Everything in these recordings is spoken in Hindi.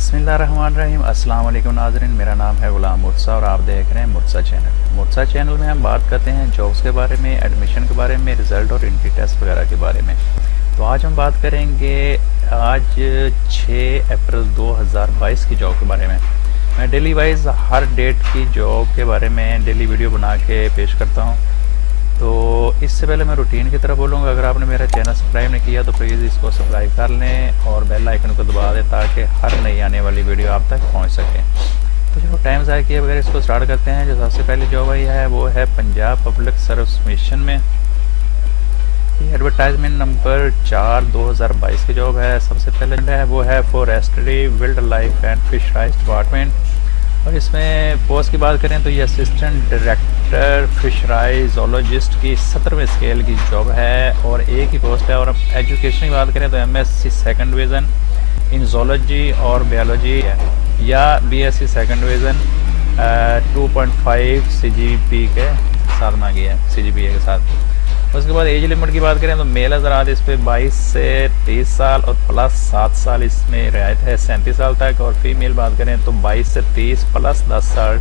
बिस्मिल्लाहिर्रहमानिर्रहीम। अस्सलाम वालेकुम नाज़रीन, मेरा नाम है गुलाम मुर्सा और आप देख रहे हैं मुर्सा चैनल। मुर्सा चैनल में हम बात करते हैं जॉब्स के बारे में, एडमिशन के बारे में, रिज़ल्ट और एंट्री टेस्ट वगैरह के बारे में। तो आज हम बात करेंगे आज 6 अप्रैल 2022 की जॉब के बारे में। मैं डेली वाइज हर डेट की जॉब के बारे में डेली वीडियो बना के पेश करता हूँ। तो इससे पहले मैं रूटीन की तरफ बोलूँगा, अगर आपने मेरा चैनल सब्सक्राइब नहीं किया तो प्लीज़ इसको सब्सक्राइब कर लें और बेल आइकन को दबा दें ताकि हर नई आने वाली वीडियो आप तक पहुंच सके। तो जो टाइम ज़ाया किए बगैर इसको स्टार्ट करते हैं। जो सबसे पहली जॉब आई है वो है पंजाब पब्लिक सर्विस मिशन में। ये एडवर्टाइजमेंट नंबर 4/2022 की जॉब है। सबसे पहले है वो है forestry, wild life and fisheries department. और इसमें पोस्ट की बात करें तो ये असिस्टेंट डायरेक्टर फिशराइज जोलॉजिस्ट की 17वें स्केल की जॉब है और एक ही पोस्ट है। और एजुकेशन की बात करें तो MSc सेकंड डिवीज़न इन जोलॉजी और बायोलॉजी है या BSc सेकंड डिवीज़न 2.5 CGP के साथ मांगी है, CGPA के साथ। उसके बाद एज लिमिट की बात करें तो मेल हजरात इस पर 22 से 30 साल और प्लस 7 साल इसमें रियायत है 37 साल तक। और फीमेल बात करें तो 22 से 30 प्लस 10 साल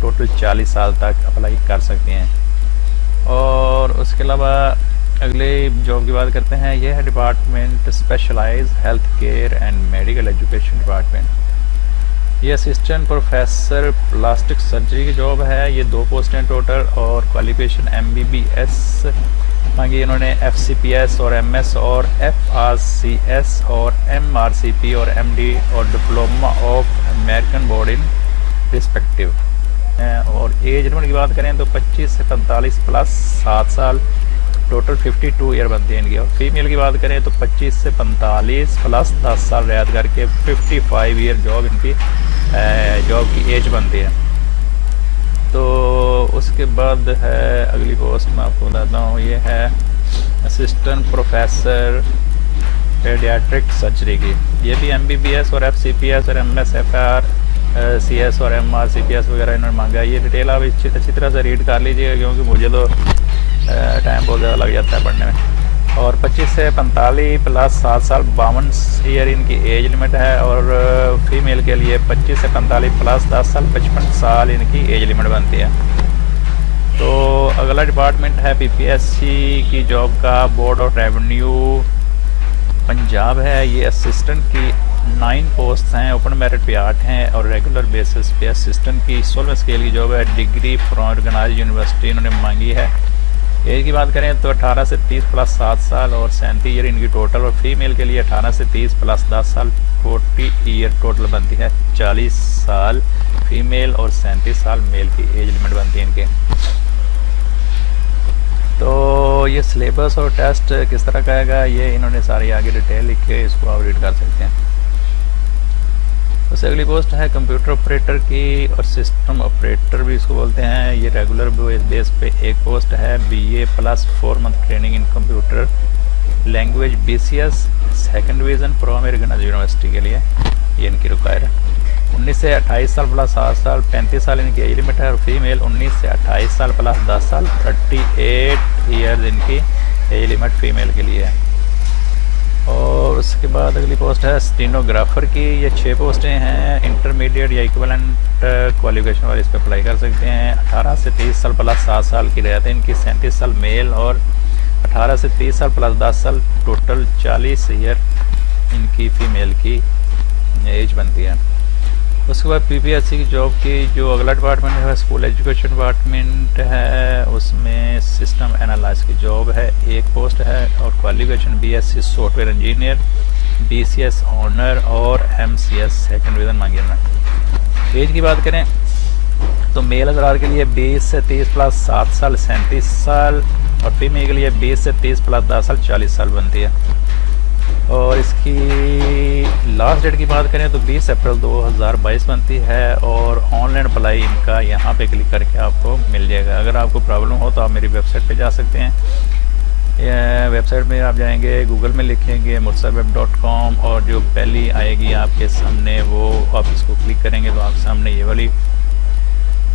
टोटल 40 साल तक अप्लाई कर सकती हैं। और उसके अलावा अगले जॉब की बात करते हैं। यह है department specialize health care and medical education department. ये असिस्टेंट प्रोफेसर प्लास्टिक सर्जरी की जॉब है। ये 2 पोस्ट हैं टोटल और क्वालिफिकेशन MBBS मांगी इन्होंने, FCPS और MS और FRCS और MRCP और MD और diploma of American board in respective. और एज लिमिट की बात करें तो 25 से 45 प्लस 7 साल टोटल 52 ईयर बनती है इनकी। और फीमेल की बात करें तो 25 से 45 प्लस 10 साल रियायत करके 55 ईयर जॉब इनकी जॉब की एज बनती है। तो उसके बाद है अगली पोस्ट मैं आपको बताता हूँ। ये है असिस्टेंट प्रोफेसर पेडियाट्रिक सर्जरी की। ये भी MBBS और FCPS और MS FRCS और MRCPS वगैरह इन्होंने मांगा है। ये डिटेल आप अच्छी तरह से रीड कर लीजिएगा क्योंकि मुझे तो टाइम बहुत ज़्यादा लग जाता है पढ़ने में। और 25 से 45 प्लस 7 साल 52 ईयर इनकी एज लिमिट है। और फीमेल के लिए 25 से 45 प्लस 10 साल 55 साल इनकी एज लिमिट बनती है। तो अगला डिपार्टमेंट है PPSC की जॉब का बोर्ड ऑफ रेवेन्यू पंजाब है। ये असिस्टेंट की 9 पोस्ट हैं, ओपन मेरिट पे 8 हैं और रेगुलर बेसिस पे असिस्टेंट की 16वें स्केल की जॉब है। डिग्री फ्रॉम ऑर्गेनाइज्ड यूनिवर्सिटी इन्होंने मांगी है। एज की बात करें तो 18 से 30 प्लस 7 साल और 37 ईयर इनकी टोटल। और फीमेल के लिए 18 से 30 प्लस 10 साल 40 ईयर टोटल बनती है। 40 साल फीमेल और 37 साल मेल की एज लिमिट बनती है इनके। तो ये सिलेबस और टेस्ट किस तरह का आएगा ये इन्होंने सारी आगे डिटेल लिख के इसको आप रीड कर सकते हैं। उससे अगली पोस्ट है कंप्यूटर ऑपरेटर की और सिस्टम ऑपरेटर भी इसको बोलते हैं। ये रेगुलर बेस पे एक पोस्ट है। BA plus 4 month training in computer language BCS second division from American university के लिए ये इनकी रिक्वायर है। 19 से 28 साल प्लस 7 साल 35 साल इनकी एज लिमिट है। और फीमेल 19 से 28 साल प्लस 10 साल 38 ईयर्स इनकी एज लिमिट फीमेल के लिए है। और उसके बाद अगली पोस्ट है स्टेनोग्राफर की। ये 6 पोस्टें हैं। इंटरमीडिएट या इक्विवेलेंट क्वालिफिकेशन वाले इस पर अप्लाई कर सकते हैं। 18 से 30 साल प्लस 7 साल की रहते हैं इनकी। 37 साल मेल और 18 से 30 साल प्लस 10 साल टोटल 40 ईयर इनकी फ़ीमेल की एज बनती है। उसके बाद PPSC की जॉब की जो अगला डिपार्टमेंट है स्कूल एजुकेशन डिपार्टमेंट है। उसमें सिस्टम एनालिस्ट की जॉब है, एक पोस्ट है। और qualification BSc software engineer BCS honour और MCS सेकंड डिवीज़न मांगी है। एज की बात करें तो मेल हज़रात के लिए 20 से 30 प्लस 7 साल 37 साल और फीमेल के लिए 20 से 30 प्लस 10 साल 40 साल बनती है। और इसकी लास्ट डेट की बात करें तो 20 अप्रैल 2022 बनती है। और ऑनलाइन अप्लाई इनका यहाँ पे क्लिक करके आपको मिल जाएगा। अगर आपको प्रॉब्लम हो तो आप मेरी वेबसाइट पे जा सकते हैं। वेबसाइट में आप जाएंगे, गूगल में लिखेंगे mursaweb.com और जो पहली आएगी आपके सामने वो आप इसको क्लिक करेंगे तो आपके सामने ये वाली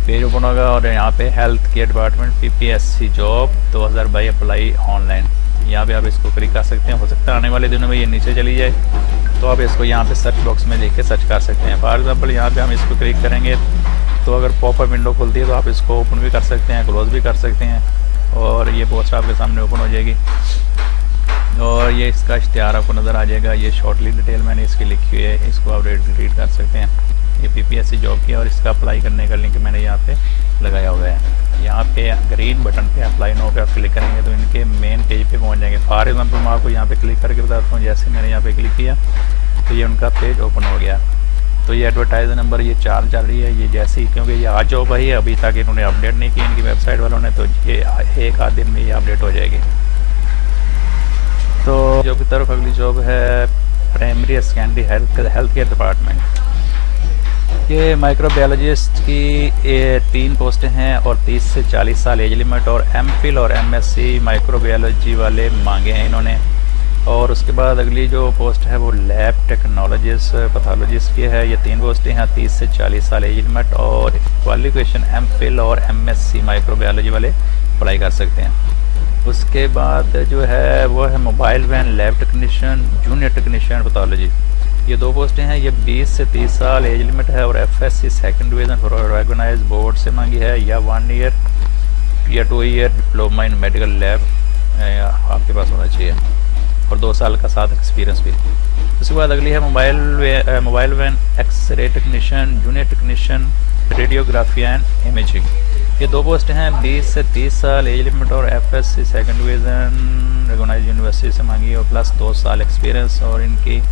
पेज ओपन होगा। और यहाँ पे health care department PPSC job 2022 apply online, यहाँ पे आप इसको क्लिक कर सकते हैं। हो सकता है आने वाले दिनों में ये नीचे चली जाए तो आप इसको यहाँ पे सर्च बॉक्स में लिख के सर्च कर सकते हैं। फॉर एग्ज़ाम्पल यहाँ पे हम इसको क्लिक करेंगे तो अगर पॉपअप विंडो खुलती है तो आप इसको ओपन भी कर सकते हैं, क्लोज़ भी कर सकते हैं, और ये पोस्ट आपके सामने ओपन हो जाएगी और ये इसका इश्तिहार आपको नज़र आ जाएगा। ये शॉर्टली डिटेल मैंने इसकी लिखी हुई है, इसको आप रीड कर सकते हैं। ये PPSC जॉब की और इसका अप्लाई करने का लिंक मैंने यहाँ पे लगाया हुआ है। यहाँ पे ग्रीन बटन पे अप्लाई नो पे आप क्लिक करेंगे तो इनके मेन पेज पे पहुँच जाएंगे। फॉर एग्जाम्पल मैं आपको यहाँ पे क्लिक करके बताता हूँ, जैसे मैंने यहाँ पे क्लिक किया तो ये उनका पेज ओपन हो गया। तो ये एडवर्टाइज नंबर ये 4 चल रही है, ये जैसे ही, क्योंकि ये आज जॉब आई है अभी तक इन्होंने अपडेट नहीं की इनकी वेबसाइट वालों ने, तो ये एक आध दिन में ये अपडेट हो जाएगी। तो जॉब की तरफ अगली जॉब है primary secondary health care department. ये माइक्रोबायोलॉजिस्ट की 3 पोस्टें हैं और 30 से 40 साल एज लिमिट, और MPhil और MSc माइक्रोबायोलॉजी वाले मांगे हैं इन्होंने। और उसके बाद अगली जो पोस्ट है वो लैब टेक्नोलॉजिस्ट पैथोलॉजिस्ट की है। ये 3 पोस्टें हैं, 30 से 40 साल एज लिमिट, और क्वालिफिकेशन MPhil और MSc माइक्रोबायोलॉजी वाले अप्लाई कर सकते हैं। उसके बाद जो है वो है mobile van lab technician junior technician pathology. ये 2 पोस्टें हैं, ये 20 से 30 साल एज लिमिट है, और FSc second division organise board से मांगी है, या 1 ईयर या 2 year diploma in medical lab आपके पास होना चाहिए, और 2 साल का साथ एक्सपीरियंस भी। उसके बाद अगली है mobile van x-ray technician junior technician radiography and imaging. ये 2 पोस्ट हैं, 20 से 30 साल एज लिमिट, और FSc second division organise university से मांगी, और प्लस 2 साल एक्सपीरियंस। और इनकी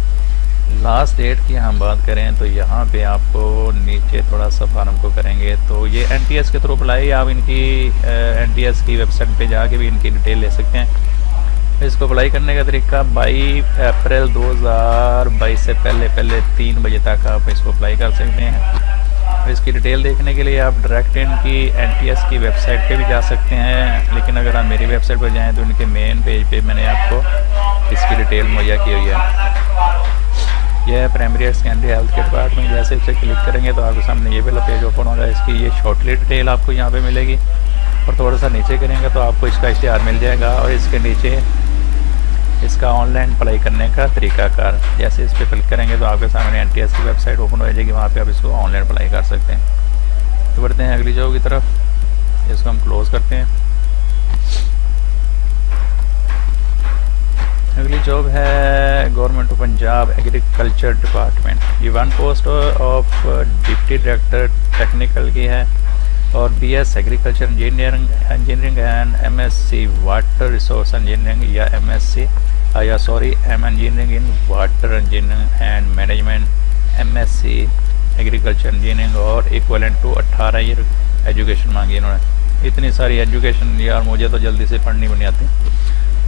लास्ट डेट की हम बात करें तो यहाँ पे आपको नीचे थोड़ा सा फार्म को करेंगे तो ये NTS के थ्रू अप्लाई, आप इनकी NTS की वेबसाइट पे जाके भी इनकी डिटेल ले सकते हैं। इसको अप्लाई करने का तरीका 22 अप्रैल 2022 से पहले 3 बजे तक आप इसको अप्लाई कर सकते हैं। इसकी डिटेल देखने के लिए आप डायरेक्ट इनकी NTS की वेबसाइट पे भी जा सकते हैं, लेकिन अगर आप मेरी वेबसाइट पर जाएँ तो इनके मेन पेज पे मैंने आपको इसकी डिटेल मुहैया की हुई है। यह है primary secondary health care department. जैसे इसे क्लिक करेंगे तो आपके सामने ये वाला पेज ओपन होगा। इसकी ये शॉर्टली डिटेल आपको यहाँ पे मिलेगी, और थोड़ा सा नीचे करेंगे तो आपको इसका इश्तिहार मिल जाएगा, और इसके नीचे इसका ऑनलाइन अप्लाई करने का तरीकाकार। जैसे इस पर क्लिक करेंगे तो आपके सामने NTS की वेबसाइट ओपन हो जाएगी, वहाँ पर आप इसको ऑनलाइन अप्लाई कर सकते हैं। तो बढ़ते हैं अगली जॉब की तरफ, इसको हम क्लोज़ करते हैं। अगली जॉब है government of Punjab agriculture department. ये 1 post of deputy director technical की है, और BS agriculture engineering and MSc water resource engineering, या M engineering in water engineering and management, MSc agriculture engineering, और इक्वलेंट टू 18 ईयर एजुकेशन मांगी इन्होंने। इतनी सारी एजुकेशन यार मुझे तो जल्दी से पढ़नी नहीं आती।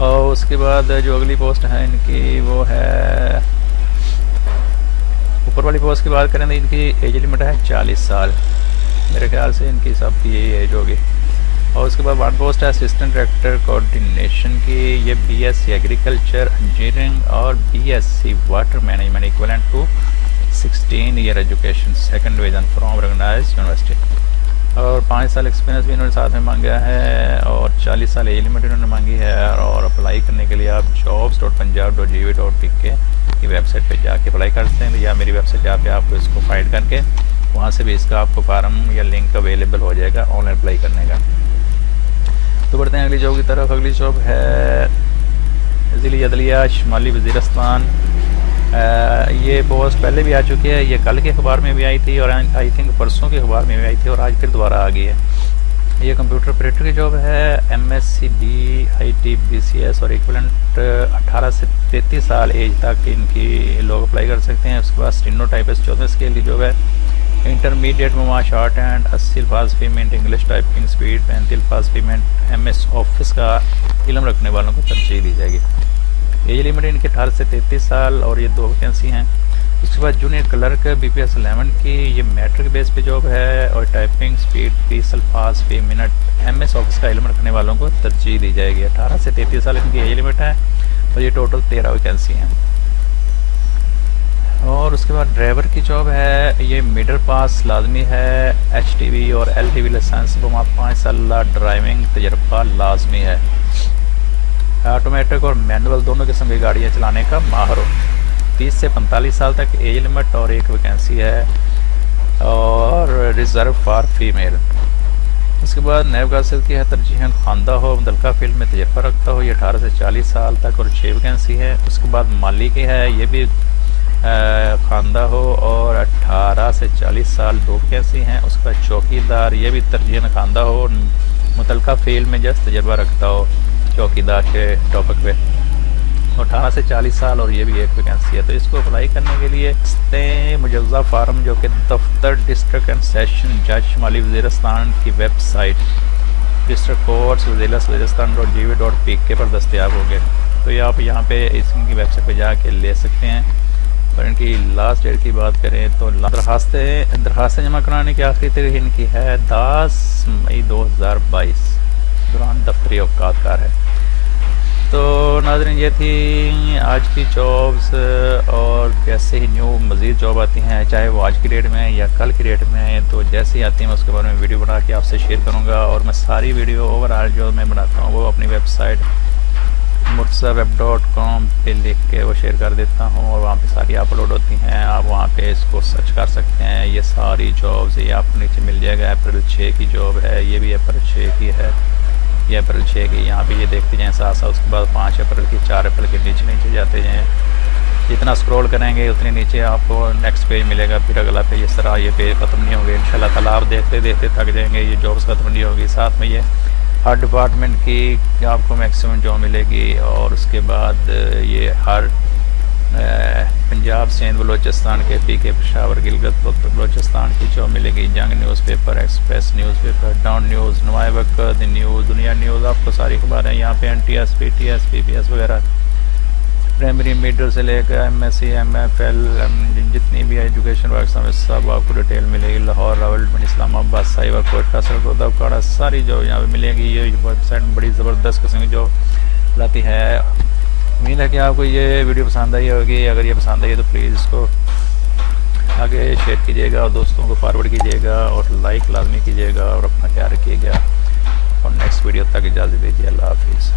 और उसके बाद जो अगली पोस्ट है इनकी वो है, ऊपर वाली पोस्ट की बात करें तो इनकी एज लिमिट है 40 साल, मेरे ख्याल से इनकी सबकी यही एज होगी। और उसके बाद 1 पोस्ट है असिस्टेंट डायरेक्टर कोऑर्डिनेशन की। ये BSc एग्रीकल्चर इंजीनियरिंग और BSc water management equivalent to 16 year education second division from organised university, और 5 साल एक्सपीरियंस भी इन्होंने साथ में मांगा है, और 40 साल एज लिमिट इन्होंने मांगी है। और अप्लाई करने के लिए आप jobs.punjab.gov.pk की वेबसाइट पे जाके अप्लाई कर सकते हैं, या मेरी वेबसाइट जहाँ पे आपको इसको फाइंड करके वहाँ से भी इसका आपको फार्म या लिंक अवेलेबल हो जाएगा ऑनलाइन अप्लाई करने का। तो बढ़ते हैं अगली जॉब की तरफ। अगली जॉब है ज़िला अदलिया शुमाली वज़ीरिस्तान। ये पोस्ट पहले भी आ चुकी है, ये कल के अखबार में भी आई थी, और आई थिंक परसों के अखबार में भी आई थी, और आज फिर दोबारा आ गई है। ये कंप्यूटर ऑपरेटर की जॉब है, MSc BIT BCS और इक्विवेलेंट 18 से 33 साल एज तक इनकी लोग अप्लाई कर सकते हैं। उसके बाद स्टेनोटाइपिस्ट 14 स्केल की जॉब है, इंटरमीडिएट में शार्ट हैंड 80 अल्फाज पेमेंट, इंग्लिश टाइपिंग स्पीड 35 अल्फाज पेमेंट, MS ऑफिस का इल्म रखने वालों को तरजीह दी जाएगी। एज लिमिट इनके 18 से 33 साल, और ये 2 वैकेंसी हैं। उसके बाद जूनियर क्लर्क BPS 11 की, ये मैट्रिक बेस पे जॉब है, और टाइपिंग स्पीड 30 अल्फाज फी मिनट, MS ऑफिस का इल्म रखने वालों को तरजीह दी जाएगी। 18 से 33 साल इनकी एज लिमिट है, और ये टोटल 13 वैकेंसी हैं। और उसके बाद ड्राइवर की जॉब है, ये मिडल पास लाजमी है, HTV और LTV लाइसेंस वहाँ 5 साल ड्राइविंग तजर्बा लाजमी है। ऑटोमेटिक और मैनुअल दोनों किस्म की गाड़ियाँ चलाने का माहिर हो। 30 से 45 साल तक एज लिमिट और एक वैकेंसी है और रिज़र्व फॉर फीमेल। उसके बाद नैब कासिद की है तरजीहन खानदा हो, मुतल्लिका फील्ड में तजर्बा रखता हो, ये 18 से 40 साल तक और 6 वैकेंसी है। उसके बाद माली की है, ये भी खानदा हो और 18 से 40 साल 2 वैकेंसी हैं। उसके बाद चौकीदार, ये भी तरजीहन खानदा हो, मुतल्लिका फील्ड में जस्ट तजर्बा रखता हो चौकीदार के टॉपिक पे, 18 से 40 साल और ये भी एक वैकेंसी है। तो इसको अप्लाई करने के लिए मुजव्जा फार्म जो कि दफ्तर डिस्ट्रिक्ट एंड सेशन जज शुमाली वज़ीरिस्तान की वेबसाइट डिस्ट्रिक्ट कोर्ट्स वज़ीरिस्तान.gv.pk पर दस्तियाब होंगे। तो ये आप यहाँ पे इसकी वेबसाइट पे जाके ले सकते हैं। और इनकी लास्ट डेट की बात करें तो दरखास्तें जमा कराने की आखिरी तारीख इनकी है 10 मई 2022 दौरान दफ्तरी अवकात है। तो नाज़रीन ये थी आज की जॉब्स, और जैसे ही न्यू मज़ीद जॉब आती हैं, चाहे वो आज की डेट में है या कल की डेट में है, तो जैसे ही आती हैं मैं उसके बारे में वीडियो बना के आपसे शेयर करूंगा। और मैं सारी वीडियो ओवरऑल जो मैं बनाता हूँ वो अपनी वेबसाइट mursaweb.com पे लिख के वो शेयर कर देता हूँ, और वहाँ पे सारी अपलोड होती हैं। आप वहाँ पे इसको सर्च कर सकते हैं। ये सारी जॉब्स ये आपको नीचे मिल जाएगा। अप्रैल 6 की जॉब है, ये भी अप्रैल 6 की है, ये अप्रैल 6 की। यहाँ पे ये देखते जाएँ साथ साथ। उसके बाद 5 अप्रैल की, 4 अप्रैल के नीचे जाते जाएँ। जितना स्क्रॉल करेंगे उतने नीचे आपको नेक्स्ट पेज मिलेगा, फिर अगला पेज। इस तरह ये पेज ख़त्म नहीं होंगे इंशाल्लाह ताला। आप देखते देखते थक जाएंगे, ये जॉब्स ख़त्म नहीं होगी। साथ में ये हर डिपार्टमेंट की आपको मैक्सिमम जॉब मिलेगी। और उसके बाद ये हर पंजाब सिंध बलोचिस्तान के PK पेशावर गिलगित बलोचिस्तान की जॉब मिलेगी। Jang newspaper, express newspaper, Dawn news, नुमाए वक्त, द न्यूज़, दुनिया न्यूज़, आपको सारी खबरें यहाँ पे NTS, PTS, PPS वगैरह प्राइमरी मीडियल से लेकर MSc, MFL जितनी भी एजुकेशन वर्क सब आपको डिटेल मिलेगी। लाहौर, रावलपिंडी, इस्लामाबाद, साहिवाल, कोयटा, सरगोदा, उकाड़ा, सारी जो यहाँ पे मिलेगी। ये वेबसाइट बड़ी ज़बरदस्त किस्म की जो लाती है। उम्मीद है कि आपको ये वीडियो पसंद आई होगी। अगर ये पसंद आई है तो प्लीज़ इसको आगे शेयर कीजिएगा और दोस्तों को फॉरवर्ड कीजिएगा और लाइक लाजमी कीजिएगा और अपना ख्याल रखिएगा। और नेक्स्ट वीडियो तक इजाज़त दीजिए। अल्लाह हाफिज़।